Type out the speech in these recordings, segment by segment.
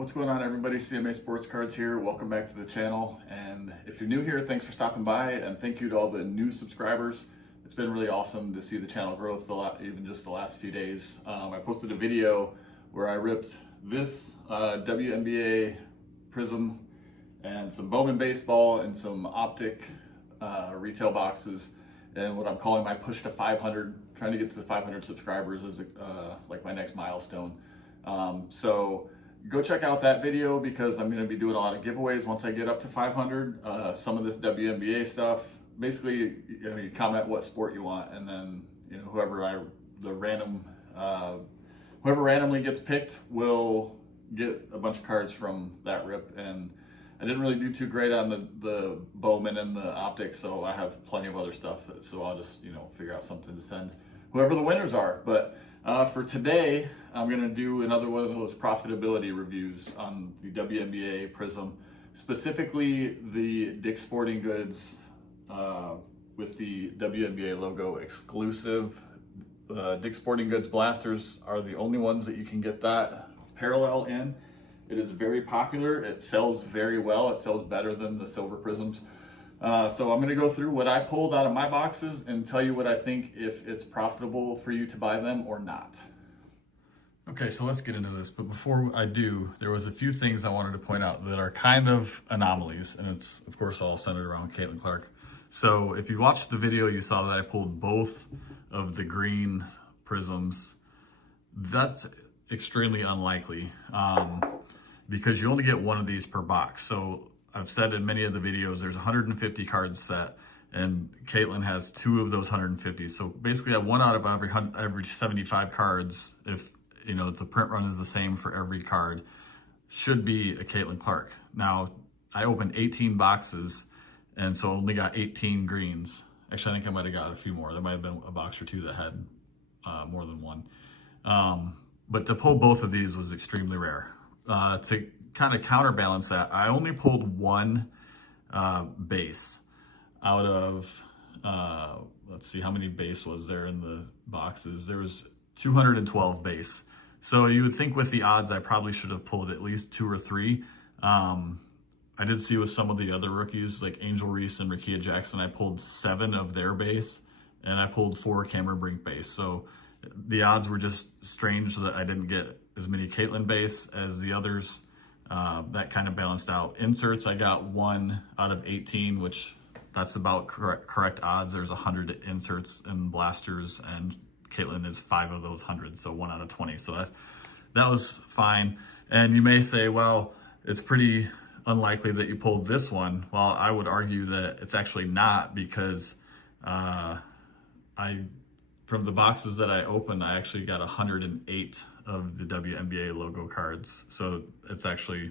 What's going on, everybody? CMA Sports Cards here. Welcome back to the channel. And if you're new here, thanks for stopping by, and thank you to all the new subscribers. It's been really awesome to see the channel growth even just the last few days. I posted a video where I ripped this WNBA Prizm and some Bowman baseball and some optic retail boxes, and what I'm calling my push to 500. Trying to get to 500 subscribers is like my next milestone. So go check out that video because I'm going to be doing a lot of giveaways once I get up to 500. Some of this WNBA stuff. Basically, you comment what sport you want, and then whoever randomly gets picked will get a bunch of cards from that rip. And I didn't really do too great on the Bowman and the optics, so I have plenty of other stuff. So I'll just figure out something to send whoever the winners are. But for today, I'm going to do another one of those profitability reviews on the WNBA Prizm, specifically the Dick's Sporting Goods with the WNBA logo exclusive. Dick's Sporting Goods blasters are the only ones that you can get that parallel in. It is very popular. It sells very well. It sells better than the silver Prizms. So I'm going to go through what I pulled out of my boxes and tell you what I think, if it's profitable for you to buy them or not. Okay, so let's get into this. But before I do, there was a few things I wanted to point out that are kind of anomalies, and it's of course all centered around Caitlin Clark. So if you watched the video, you saw that I pulled both of the green Prizms. That's extremely unlikely because you only get one of these per box. So I've said in many of the videos, there's 150 cards set, and Caitlin has 2 of those 150. So basically, I have 1 out of every 75 cards. If the print run is the same for every card, should be a Caitlin Clark. Now, I opened 18 boxes, and so only got 18 greens. Actually, I think I might have got a few more. There might have been a box or two that had more than one. But to pull both of these was extremely rare. To kind of counterbalance that, I only pulled 1 base out of, let's see, how many base was there in the boxes? There was 212 base. So you would think with the odds, I probably should have pulled at least 2 or 3. I did see with some of the other rookies, like Angel Reese and Rakia Jackson, I pulled 7 of their base, and I pulled 4 Cameron Brink base. So the odds were just strange that I didn't get as many Caitlin base as the others. That kind of balanced out. Inserts, I got 1 out of 18, which that's about correct odds. There's 100 inserts and blasters, and Caitlin is 5 of those 100, so 1 out of 20. So that was fine. And you may say, well, it's pretty unlikely that you pulled this one. Well, I would argue that it's actually not, because from the boxes that I opened, I actually got 108 of the WNBA logo cards. So it's actually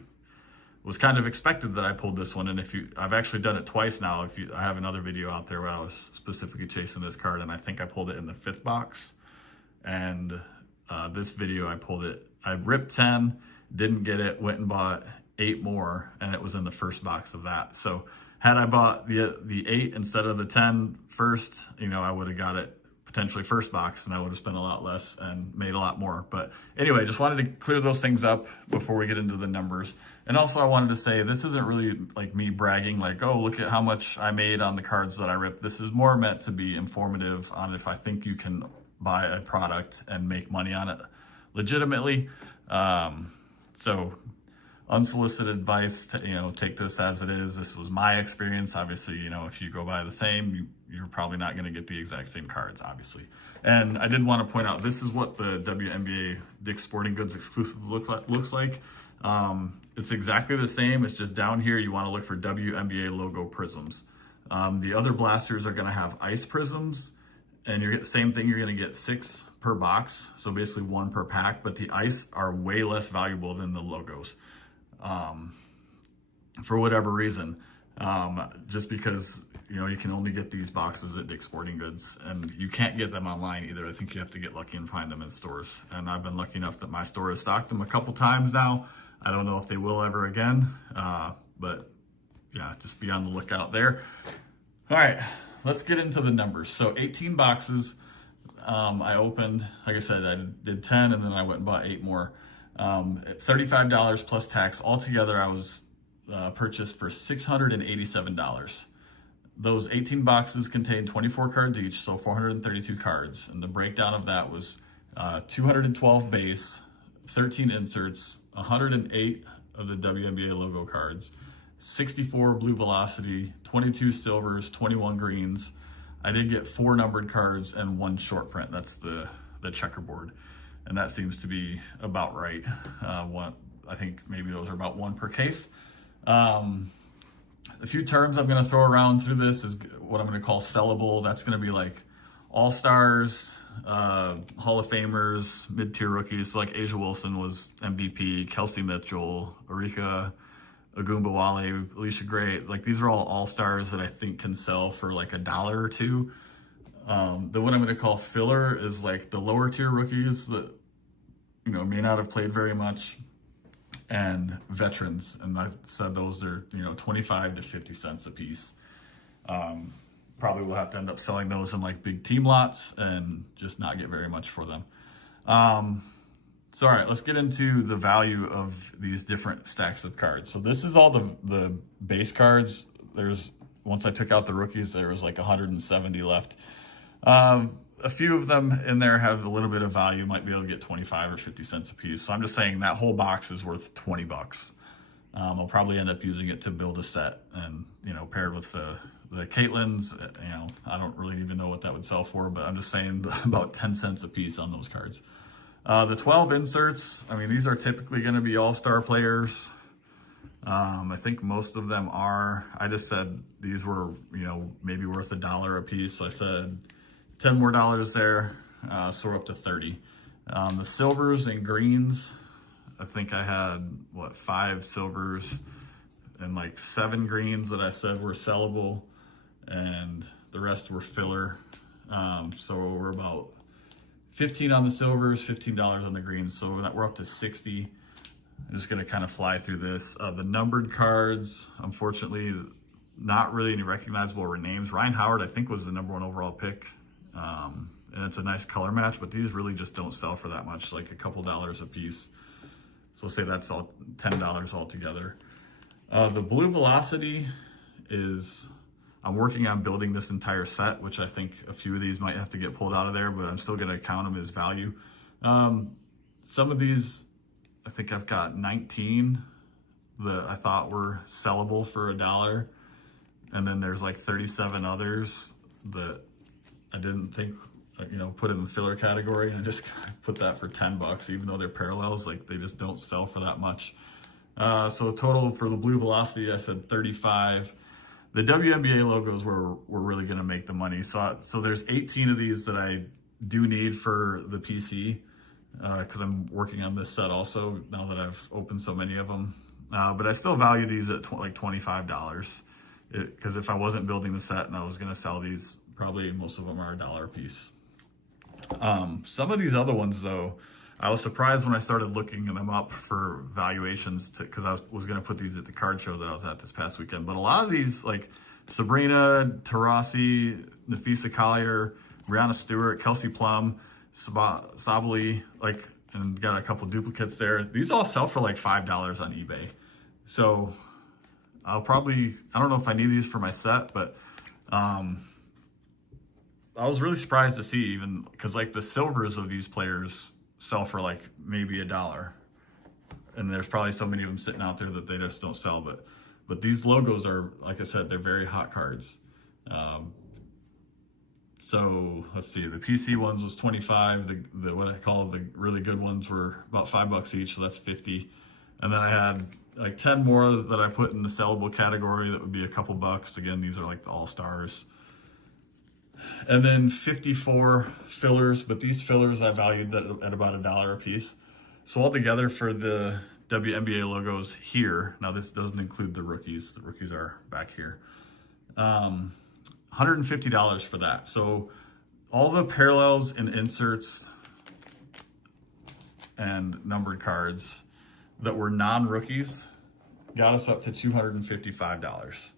was kind of expected that I pulled this one. And I've actually done it twice now. I have another video out there where I was specifically chasing this card, and I think I pulled it in the 5th box. And this video, I ripped 10, didn't get it, went and bought 8 more, and it was in the 1st box of that. So had I bought the 8 instead of the 10 first, I would have got it potentially 1st box, and I would have spent a lot less and made a lot more. But anyway, just wanted to clear those things up before we get into the numbers. And also I wanted to say, this isn't really like me bragging, like, oh, look at how much I made on the cards that I ripped. This is more meant to be informative on if I think you can buy a product and make money on it legitimately. So unsolicited advice, take this as it is. This was my experience. Obviously, if you go buy the same, you're probably not going to get the exact same cards, obviously. And I did want to point out, this is what the WNBA Dick's Sporting Goods exclusive looks like. It's exactly the same. It's just down here, you want to look for WNBA logo Prizms. The other blasters are going to have ice Prizms, and same thing, you're going to get 6 per box. So basically 1 per pack, but the ice are way less valuable than the logos. For whatever reason, just because you can only get these boxes at Dick's Sporting Goods, and you can't get them online either. I think you have to get lucky and find them in stores, and I've been lucky enough that my store has stocked them a couple times now. I don't know if they will ever again, but yeah, just be on the lookout there. All right, let's get into the numbers. So 18 boxes. I opened, like I said, I did 10, and then I went and bought 8 more. At $35 plus tax. Altogether, I was purchased for $687. Those 18 boxes contained 24 cards each, so 432 cards. And the breakdown of that was 212 base, 13 inserts, 108 of the WNBA logo cards, 64 blue velocity, 22 silvers, 21 greens. I did get 4 numbered cards and 1 short print. That's the checkerboard. And that seems to be about right. I think maybe those are about 1 per case. A few terms I'm going to throw around through this is what I'm going to call sellable. That's going to be like all-stars, Hall of Famers, mid-tier rookies. So like Asia Wilson was MVP, Kelsey Mitchell, Arika Ogunbowale, Alicia Gray. Like these are all all-stars that I think can sell for like $1 or $2. The one I'm going to call filler is like the lower tier rookies that, you know, may not have played very much, and veterans. And I said those are, you know, 25 to 50 cents a piece. Probably will have to end up selling those in like big team lots and just not get very much for them. So, all right, let's get into the value of these different stacks of cards. So this is all the base cards. Once I took out the rookies, there was like 170 left. A few of them in there have a little bit of value, might be able to get 25 or 50 cents a piece. So I'm just saying that whole box is worth 20 bucks. I'll probably end up using it to build a set, and, you know, paired with the Caitlins, you know, I don't really even know what that would sell for, but I'm just saying about 10 cents a piece on those cards. The 12 inserts, I mean, these are typically going to be all-star players. I think most of them are. I just said these were, you know, maybe worth $1 a piece. So I said $10 more there, so we're up to 30. The silvers and greens, I think I had, 5 silvers and like 7 greens that I said were sellable, and the rest were filler. So we're about 15 on the silvers, $15 on the greens, so we're up to 60. I'm just gonna kind of fly through this. The numbered cards, unfortunately, not really any recognizable names. Ryan Howard, I think, was the #1 overall pick. And it's a nice color match, but these really just don't sell for that much, like a couple dollars a piece. So say that's all $10 altogether. The blue velocity is, I'm working on building this entire set, which I think a few of these might have to get pulled out of there, but I'm still going to count them as value. Some of these, I think I've got 19 that I thought were sellable for $1. And then there's like 37 others that I didn't think, you know, put in the filler category. I just put that for 10 bucks, even though they're parallels, like they just don't sell for that much. So total for the blue velocity, I said 35. The WNBA logos were really going to make the money. So there's 18 of these that I do need for the PC, because I'm working on this set also now that I've opened so many of them. But I still value these at like $25, because if I wasn't building the set and I was going to sell these, probably most of them are $1 a piece. Some of these other ones, though, I was surprised when I started looking them up for valuations, because I was going to put these at the card show that I was at this past weekend. But a lot of these, like Sabrina, Taurasi, Nafisa Collier, Brianna Stewart, Kelsey Plum, Sabali, like, and got a couple duplicates there. These all sell for like $5 on eBay. So I'll probably, I don't know if I need these for my set, but I was really surprised to see, even because like the silvers of these players sell for like maybe $1, and there's probably so many of them sitting out there that they just don't sell. But these logos are, like I said, they're very hot cards. So let's see, the PC ones was 25. The what I call the really good ones were about $5 each, so that's 50. And then I had like 10 more that I put in the sellable category that would be a couple bucks. Again, these are like the all-stars. And then 54 fillers, but these fillers I valued at about $1 a piece. So altogether for the WNBA logos here, now this doesn't include the rookies are back here, $150 for that. So all the parallels and inserts and numbered cards that were non-rookies got us up to $255.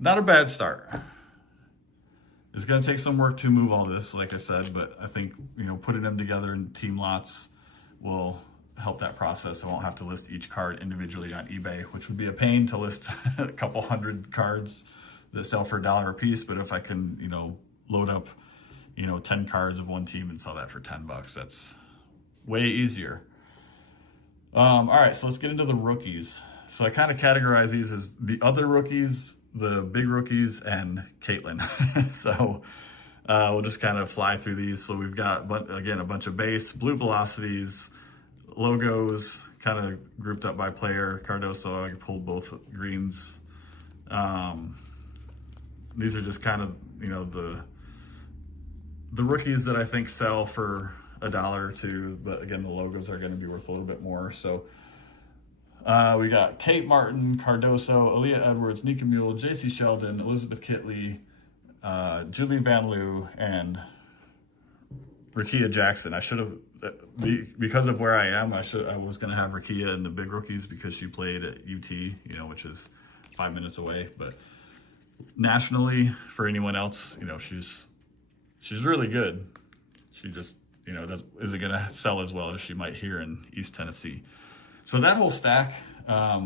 Not a bad start. It's going to take some work to move all this, like I said, but I think, you know, putting them together in team lots will help that process. I won't have to list each card individually on eBay, which would be a pain to list a couple hundred cards that sell for $1 a piece. But if I can, you know, load up, you know, 10 cards of one team and sell that for $10, that's way easier. All right, so let's get into the rookies. So I kind of categorize these as the other rookies, the big rookies, and Caitlin. So we'll just kind of fly through these. So we've got, again, a bunch of base, blue velocities, logos, kind of grouped up by player. Cardoso, I pulled both greens. These are just kind of, you know, the rookies that I think sell for $1 or $2, but again, the logos are going to be worth a little bit more. So we got Kate Martin, Cardoso, Aaliyah Edwards, Nika Mule, JC Sheldon, Elizabeth Kitley, Julie Van Loo, and Rakia Jackson. I should have, because of where I am, I was going to have Rakia in the big rookies because she played at UT, you know, which is 5 minutes away. But nationally, for anyone else, you know, she's really good. She just, you know, isn't going to sell as well as she might here in East Tennessee. So that whole stack, I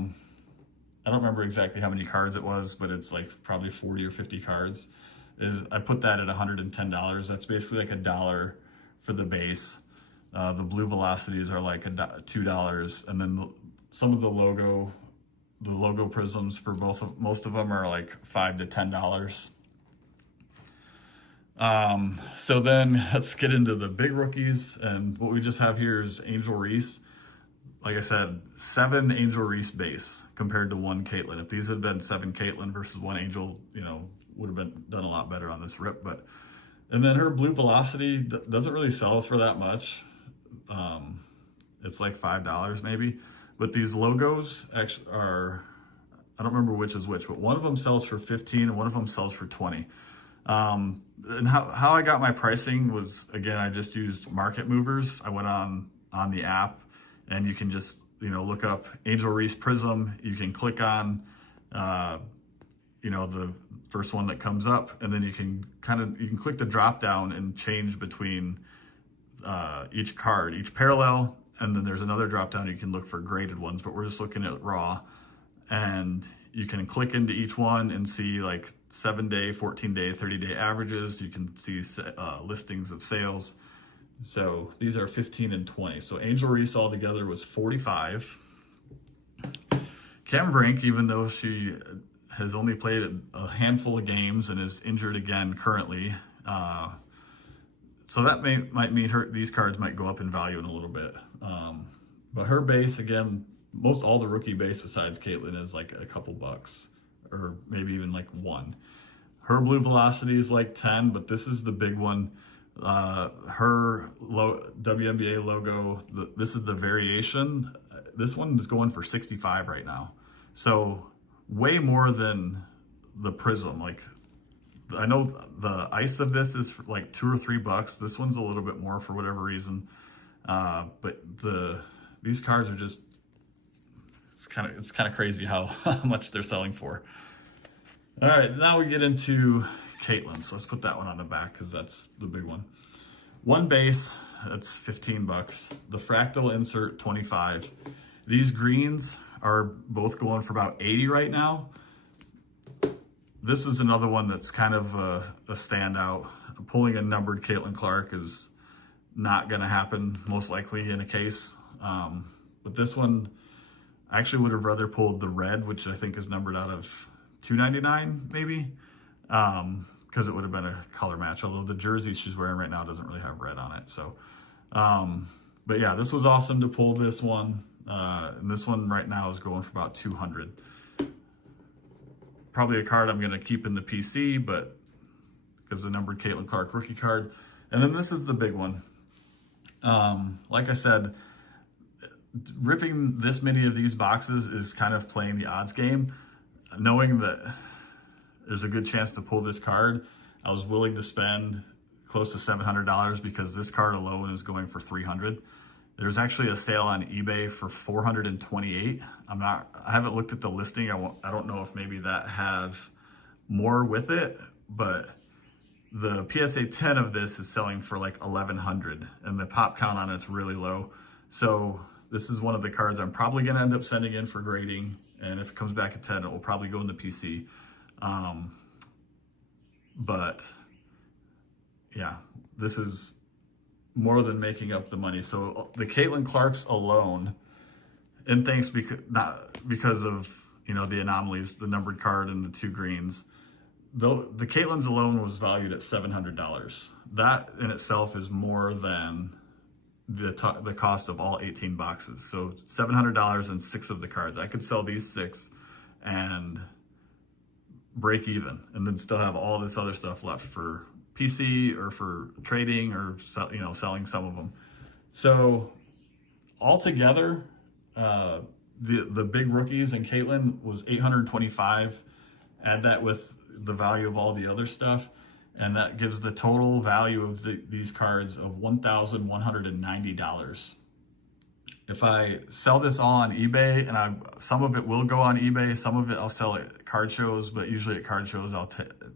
don't remember exactly how many cards it was, but it's like probably 40 or 50 cards. I put that at $110. That's basically like $1 for the base. The blue velocities are like $2, and then some of the logo prisms for most of them are like $5 to $10. So then let's get into the big rookies, and what we just have here is Angel Reese. Like I said, 7 Angel Reese base compared to 1 Caitlin. If these had been 7 Caitlin versus 1 Angel, you know, would have been done a lot better on this rip. But and then her blue velocity doesn't really sell us for that much. It's like $5 maybe. But these logos actually are, I don't remember which is which, but one of them sells for 15 and one of them sells for 20. And how I got my pricing was, again, I just used market movers. I went on the app, and you can just, you know, look up Angel Reese Prizm. You can click on, you know, the first one that comes up, and then you can click the drop down and change between each card, each parallel, and then there's another drop down. You can look for graded ones, but we're just looking at raw, and you can click into each one and see like 7-day, 14-day, 30-day averages. You can see listings of sales. So these are 15 and 20. So Angel Reese altogether was 45. Cam Brink, even though she has only played a handful of games and is injured again currently, so that might mean these cards might go up in value in a little bit. But her base, again, most all the rookie base besides Caitlin is like a couple bucks, or maybe even like 1. Her blue velocity is like 10, but this is the big one. Her WNBA logo, this is the variation. This one is going for 65 right now. So way more than the Prizm. Like, I know the ice of this is for like $2 or $3. This one's a little bit more for whatever reason. But these cards are just, it's kind of crazy how much they're selling for. All right, now we get into Caitlin. So let's put that one on the back because that's the big one. 1 base, that's $15. The fractal insert, 25. These greens are both going for about 80 right now. This is another one that's kind of a standout. Pulling a numbered Caitlin Clark is not going to happen, most likely in a case. But this one, I actually would have rather pulled the red, which I think is numbered out of $2.99 maybe, because it would have been a color match. Although the jersey she's wearing right now doesn't really have red on it. So, but yeah, this was awesome to pull this one. And this one right now is going for about 200. Probably a card I'm going to keep in the PC, but because the numbered Caitlin Clark rookie card. And then this is the big one. Like I said, ripping this many of these boxes is kind of playing the odds game. Knowing that there's a good chance to pull this card, I was willing to spend close to $700 because this card alone is going for $300. There's actually a sale on eBay for $428. I haven't looked at the listing. I don't know if maybe that has more with it, but the PSA 10 of this is selling for like $1,100, and the pop count on it's really low. So This is one of the cards I'm probably going to end up sending in for grading. And if it comes back a 10, it will probably go in the PC. But yeah, this is more than making up the money. So the Caitlin Clarks alone, and thanks not because of, you know, the anomalies, the numbered card and the 2 greens, though the Caitlins alone was valued at $700. That in itself is more than the cost of all 18 boxes. So $700 and 6 of the cards. I could sell these 6 and break even, and then still have all this other stuff left for PC or for trading or, you know, selling some of them. So altogether, the big rookies and Caitlin was $825. Add that with the value of all the other stuff, and that gives the total value of these cards of $1,190. If I sell this all on eBay, and some of it will go on eBay, some of it I'll sell at card shows, but usually at card shows I'll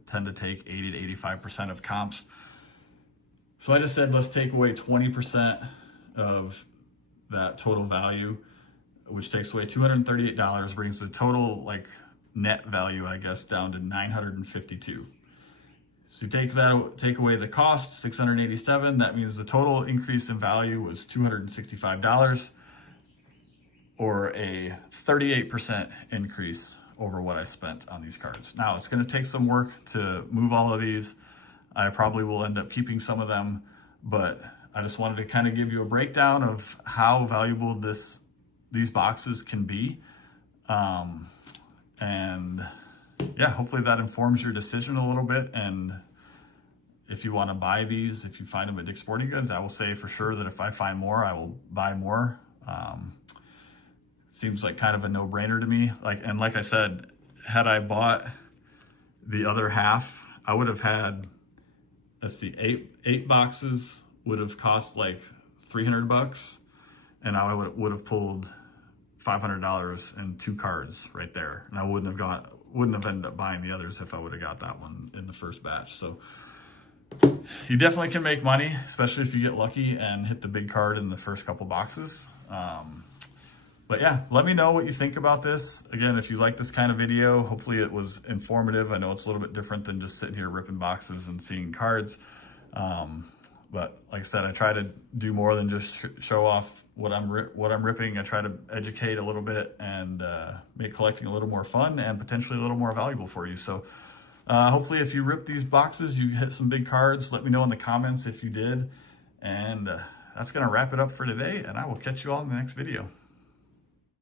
tend to take 80 to 85% of comps. So I just said let's take away 20% of that total value, which takes away $238, brings the total like net value, I guess, down to $952. So you take away the cost, $687. That means the total increase in value was $265, or a 38% increase over what I spent on these cards. Now, it's going to take some work to move all of these. I probably will end up keeping some of them, but I just wanted to kind of give you a breakdown of how valuable these boxes can be. And yeah, hopefully that informs your decision a little bit. And if you want to buy these, if you find them at Dick's Sporting Goods, I will say for sure that if I find more, I will buy more. Seems like kind of a no-brainer to me. Like I said, had I bought the other half, I would have had, let's see, eight boxes would have cost like $300, and I would have pulled $500 and 2 cards right there, and I wouldn't have ended up buying the others if I would have got that one in the first batch. So you definitely can make money, especially if you get lucky and hit the big card in the first couple boxes. But yeah, let me know what you think about this. Again, if you like this kind of video, hopefully it was informative. I know it's a little bit different than just sitting here ripping boxes and seeing cards. But like I said, I try to do more than just show off what I'm ripping. I try to educate a little bit and make collecting a little more fun and potentially a little more valuable for you. So hopefully if you rip these boxes, you hit some big cards. Let me know in the comments if you did. And that's going to wrap it up for today, and I will catch you all in the next video.